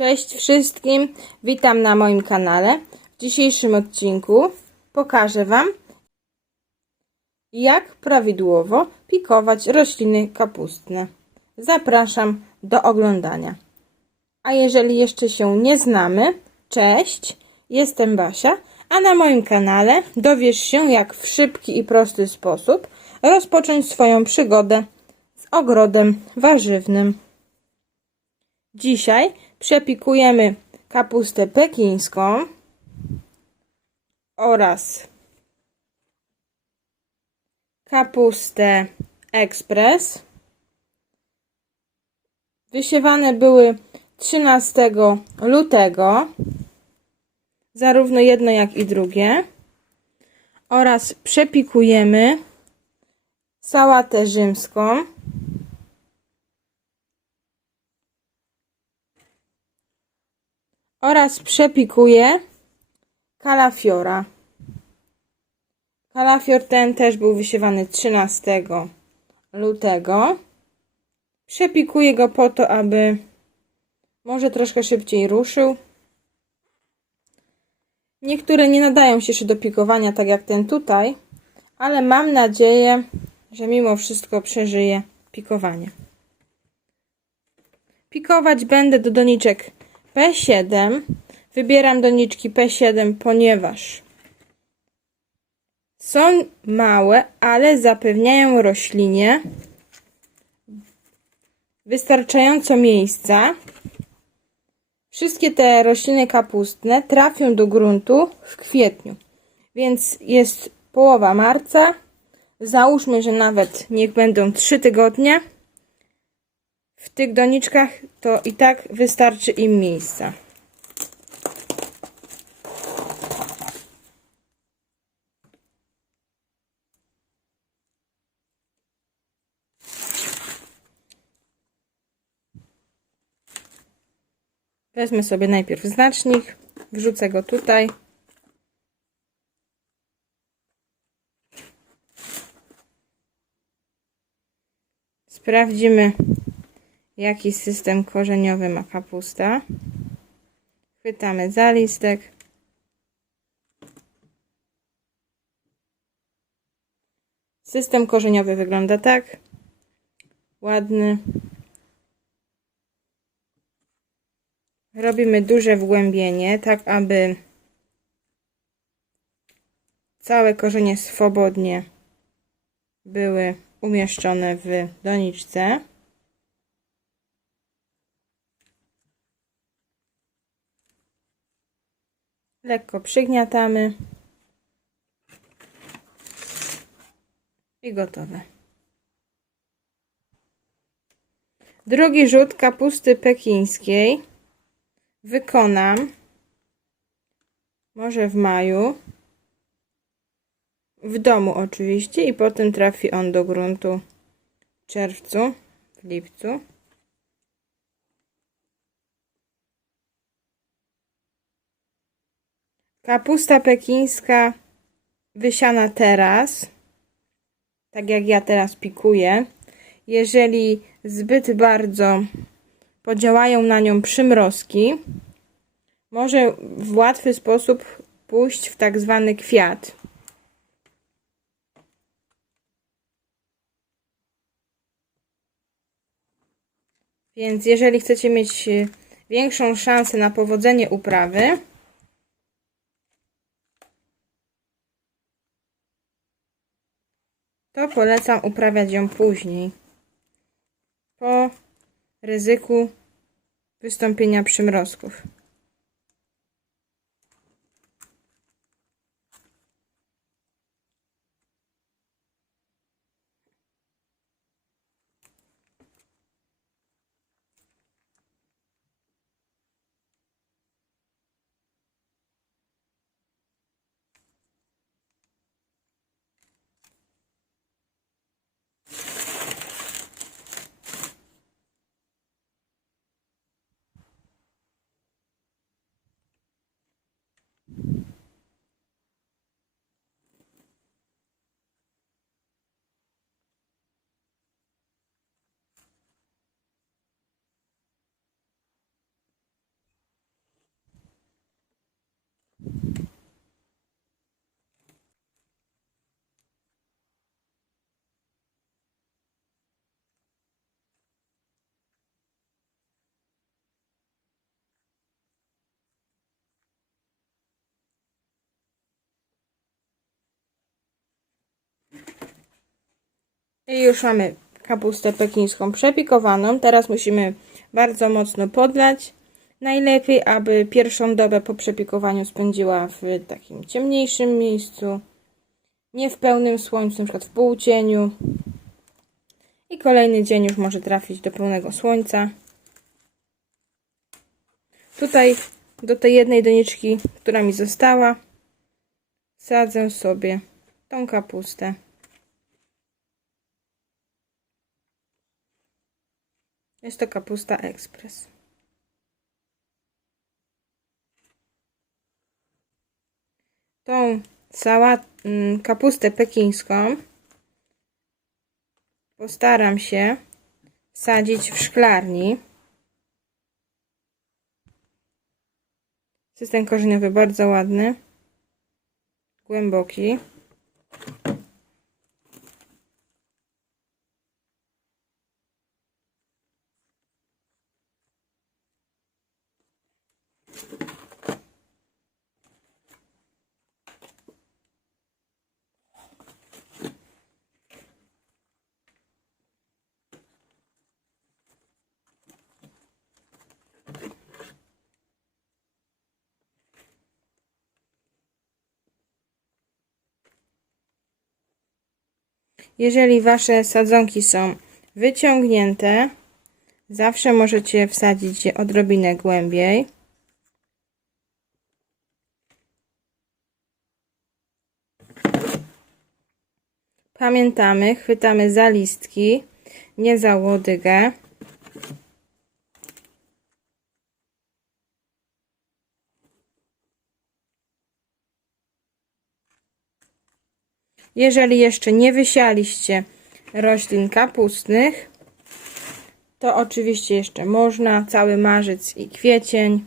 Cześć wszystkim, witam na moim kanale. W dzisiejszym odcinku pokażę Wam, jak prawidłowo pikować rośliny kapustne. Zapraszam do oglądania. A jeżeli jeszcze się nie znamy, cześć, jestem Basia, a na moim kanale dowiesz się, jak w szybki i prosty sposób rozpocząć swoją przygodę z ogrodem warzywnym. Dzisiaj przepikujemy kapustę pekińską oraz kapustę ekspres. Wysiewane były 13 lutego, zarówno jedno jak i drugie. Oraz przepikujemy sałatę rzymską. Oraz przepikuję kalafiora. Kalafior ten też był wysiewany 13 lutego. Przepikuję go po to, aby może troszkę szybciej ruszył. Niektóre nie nadają się jeszcze do pikowania, tak jak ten tutaj, ale mam nadzieję, że mimo wszystko przeżyje pikowanie. Pikować będę do doniczek P7. Wybieram doniczki P7, ponieważ są małe, ale zapewniają roślinie wystarczająco miejsca. Wszystkie te rośliny kapustne trafią do gruntu w kwietniu, więc jest połowa marca. Załóżmy, że nawet niech będą 3 tygodnie w tych doniczkach to i tak wystarczy im miejsca. Wezmę sobie najpierw znacznik, wrzucę go tutaj. Sprawdzimy, jaki system korzeniowy ma kapusta. Chwytamy za listek. System korzeniowy wygląda tak. Ładny. Robimy duże wgłębienie, tak aby całe korzenie swobodnie były umieszczone w doniczce. Lekko przygniatamy. I gotowe. Drugi rzut kapusty pekińskiej wykonam może w maju. W domu oczywiście i potem trafi on do gruntu w czerwcu, w lipcu. Kapusta pekińska wysiana teraz, tak jak ja teraz pikuję. Jeżeli zbyt bardzo podziałają na nią przymrozki, może w łatwy sposób pójść w tak zwany kwiat. Więc jeżeli chcecie mieć większą szansę na powodzenie uprawy, polecam uprawiać ją później. Po ryzyku wystąpienia przymrozków. I już mamy kapustę pekińską przepikowaną. Teraz musimy bardzo mocno podlać. Najlepiej, aby pierwszą dobę po przepikowaniu spędziła w takim ciemniejszym miejscu. Nie w pełnym słońcu, przykład w półcieniu. I kolejny dzień już może trafić do pełnego słońca. Tutaj do tej jednej doniczki, która mi została, sadzę sobie tą kapustę. Jest to kapusta ekspres. Tą sałat, mm, kapustę pekińską postaram się sadzić w szklarni. System korzeniowy bardzo ładny, głęboki. Jeżeli wasze sadzonki są wyciągnięte, zawsze możecie wsadzić je odrobinę głębiej. Pamiętamy, chwytamy za listki, nie za łodygę. Jeżeli jeszcze nie wysialiście roślin kapustnych, to oczywiście jeszcze można cały marzec i kwiecień.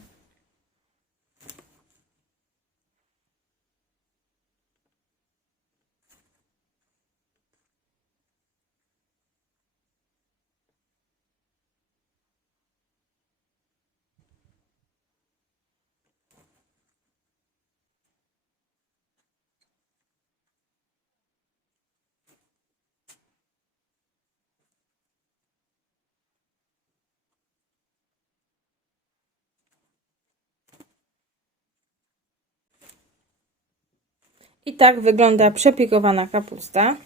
I tak wygląda przepikowana kapusta.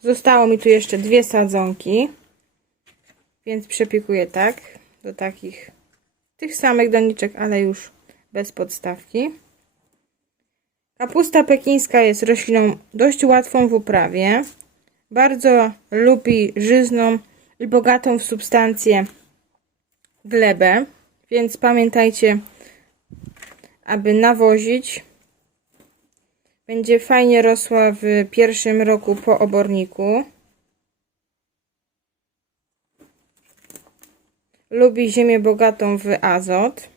Zostało mi tu jeszcze dwie sadzonki, więc przepikuję tak, do takich, tych samych doniczek, ale już bez podstawki. Kapusta pekińska jest rośliną dość łatwą w uprawie. Bardzo lubi żyzną i bogatą w substancje glebę, więc pamiętajcie, aby nawozić. Będzie fajnie rosła w pierwszym roku po oborniku. Lubi ziemię bogatą w azot.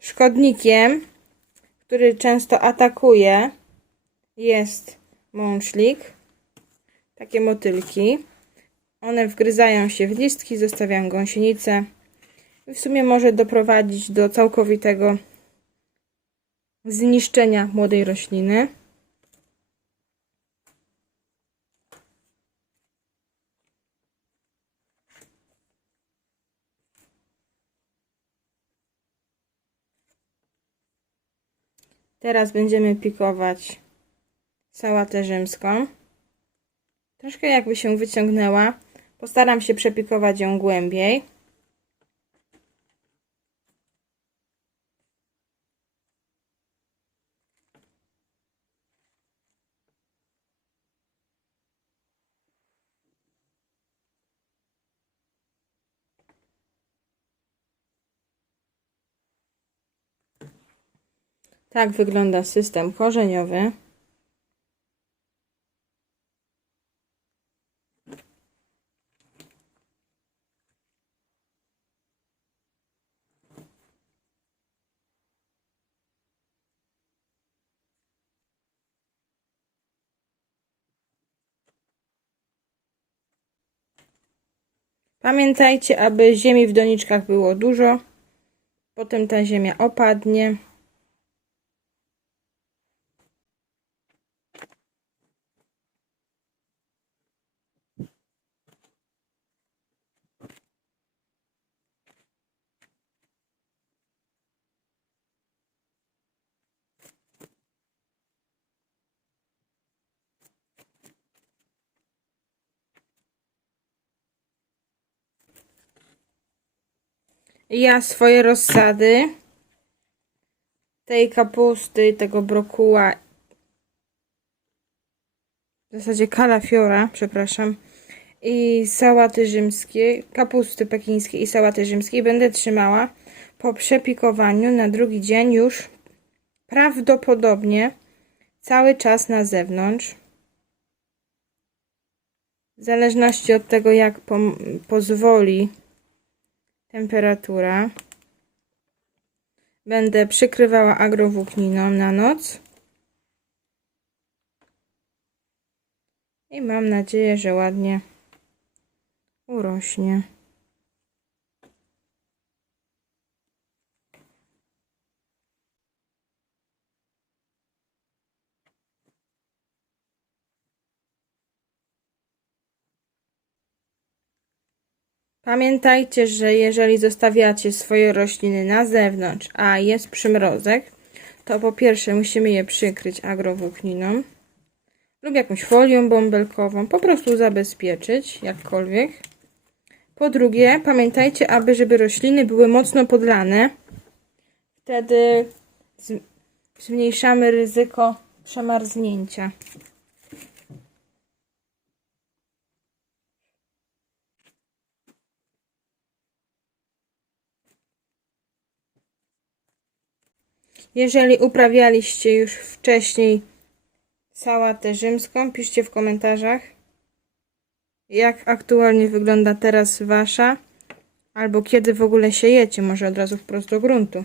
Szkodnikiem, który często atakuje, jest mączlik. Takie motylki. One wgryzają się w listki, zostawiają gąsienicę. W sumie może doprowadzić do całkowitego zniszczenia młodej rośliny. Teraz będziemy pikować sałatę rzymską. Troszkę jakby się wyciągnęła. Postaram się przepikować ją głębiej. Tak wygląda system korzeniowy. Pamiętajcie, aby ziemi w doniczkach było dużo. Potem ta ziemia opadnie. Ja swoje rozsady tej kapusty, tego brokuła, w zasadzie kalafiora, przepraszam, i sałaty rzymskiej, kapusty pekińskiej i sałaty rzymskiej będę trzymała po przepikowaniu na drugi dzień już prawdopodobnie cały czas na zewnątrz. W zależności od tego, jak pozwoli temperatura. Będę przykrywała agrowłókniną na noc. I mam nadzieję, że ładnie urośnie. Pamiętajcie, że jeżeli zostawiacie swoje rośliny na zewnątrz, a jest przymrozek, to po pierwsze musimy je przykryć agrowłókniną lub jakąś folią bąbelkową, po prostu zabezpieczyć jakkolwiek. Po drugie, pamiętajcie, aby żeby rośliny były mocno podlane, wtedy zmniejszamy ryzyko przemarznięcia. Jeżeli uprawialiście już wcześniej sałatę rzymską, piszcie w komentarzach, jak aktualnie wygląda teraz wasza, albo kiedy w ogóle siejecie, może od razu wprost do gruntu.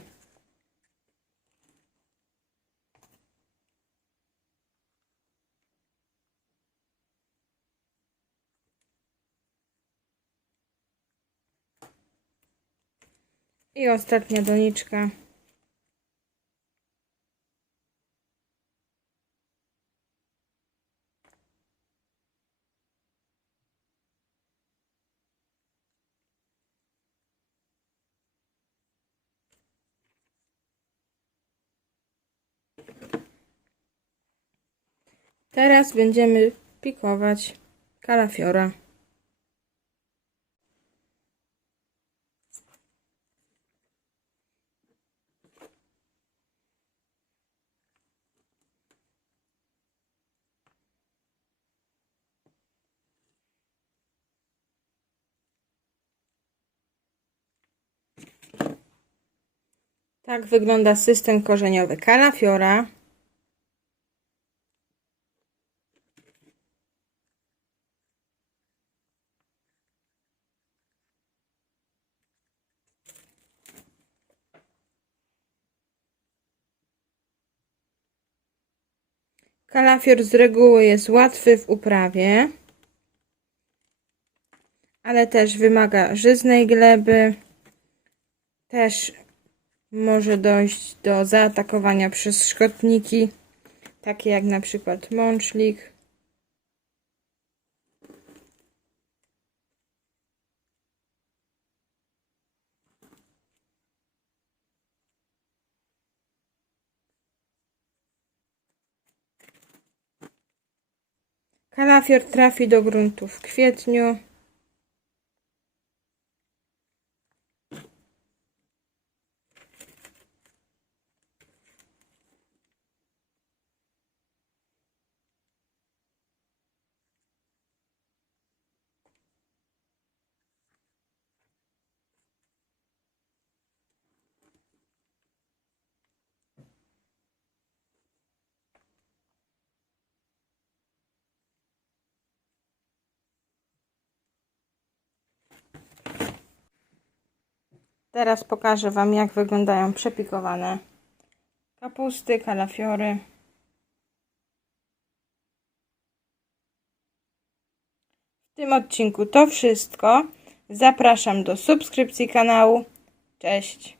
I ostatnia doniczka. Teraz będziemy pikować kalafiora. Tak wygląda system korzeniowy kalafiora. Kalafior z reguły jest łatwy w uprawie, ale też wymaga żyznej gleby. Też może dojść do zaatakowania przez szkodniki, takie jak na przykład mączlik. Kalafior trafi do gruntu w kwietniu. Teraz pokażę Wam, jak wyglądają przepikowane kapusty, kalafiory. W tym odcinku to wszystko. Zapraszam do subskrypcji kanału. Cześć.